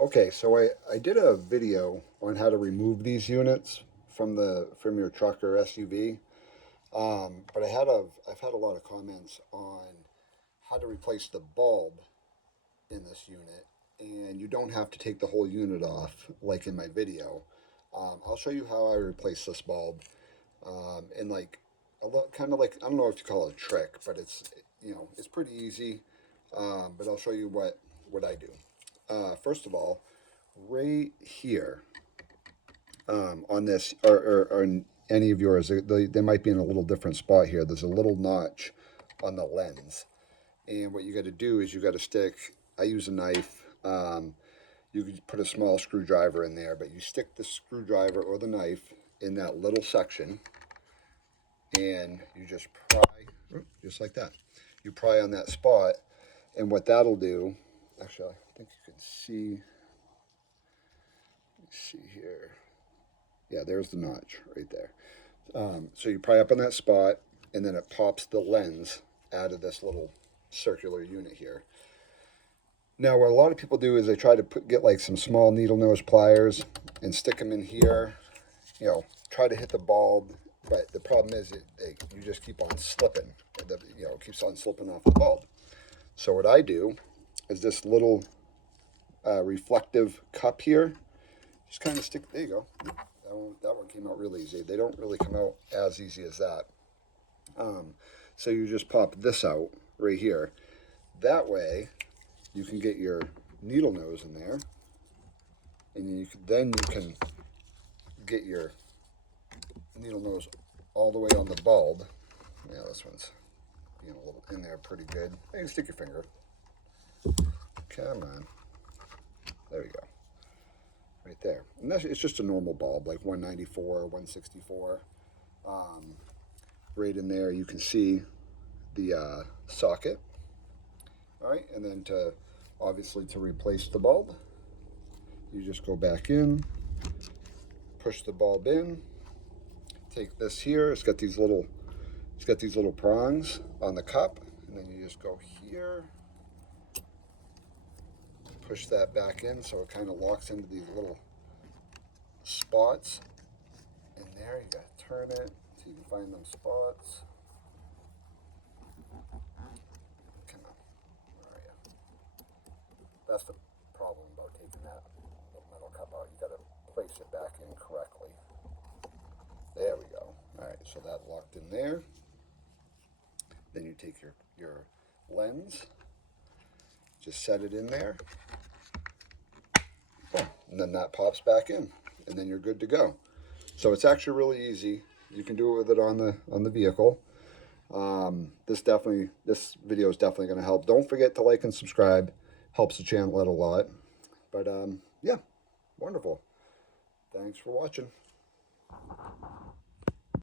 Okay, so I did a video on how to remove these units from your truck or SUV. But I've had a lot of comments on how to replace the bulb in this unit, and you don't have to take the whole unit off like in my video. I'll show you how I replace this bulb, and like kind of like, I don't know if you call it a trick, but it's pretty easy. But I'll show you what I do. First of all, right here, on this, or in any of yours, they might be in a little different spot here. There's a little notch on the lens, and what you got to do is you got to stick. I use a knife. You could put a small screwdriver in there, but you stick the screwdriver or the knife in that little section, and you just pry, just like that. You pry on that spot, and what that'll do, actually, I think you can see. Let's see here. Yeah, there's the notch right there. So you pry up on that spot, and then it pops the lens out of this little circular unit here. Now, what a lot of people do is they try to get like some small needle nose pliers and stick them in here. Try to hit the bulb, but the problem is you just keep on slipping. It keeps on slipping off the bulb. So what I do is this little reflective cup here. Just kind of stick. There you go. That one came out really easy. They don't really come out as easy as that. So you just pop this out right here. That way, you can get your needle nose in there, and then you can get your needle nose all the way on the bulb. Yeah, this one's a little in there pretty good. You can stick your finger. Come on. There we go. Right there. And it's just a normal bulb, like 194, 164. Right in there, you can see the socket. All right, and then obviously to replace the bulb, you just go back in, push the bulb in, take this here. It's got these little prongs on the cup, and then you just go here, push that back in so it kind of locks into these little spots. And there, you got to turn it so you can find them spots. Come on, where are you? That's the problem about taking that little metal cup out. You got to place it back in correctly. There we go. All right, so that locked in there. Then you take your lens, just set it in there, and then that pops back in, and then you're good to go. So it's actually really easy. You can do it with it on the vehicle. This video is definitely going to help. Don't forget to like and subscribe. Helps the channel out a lot. But yeah, wonderful. Thanks for watching.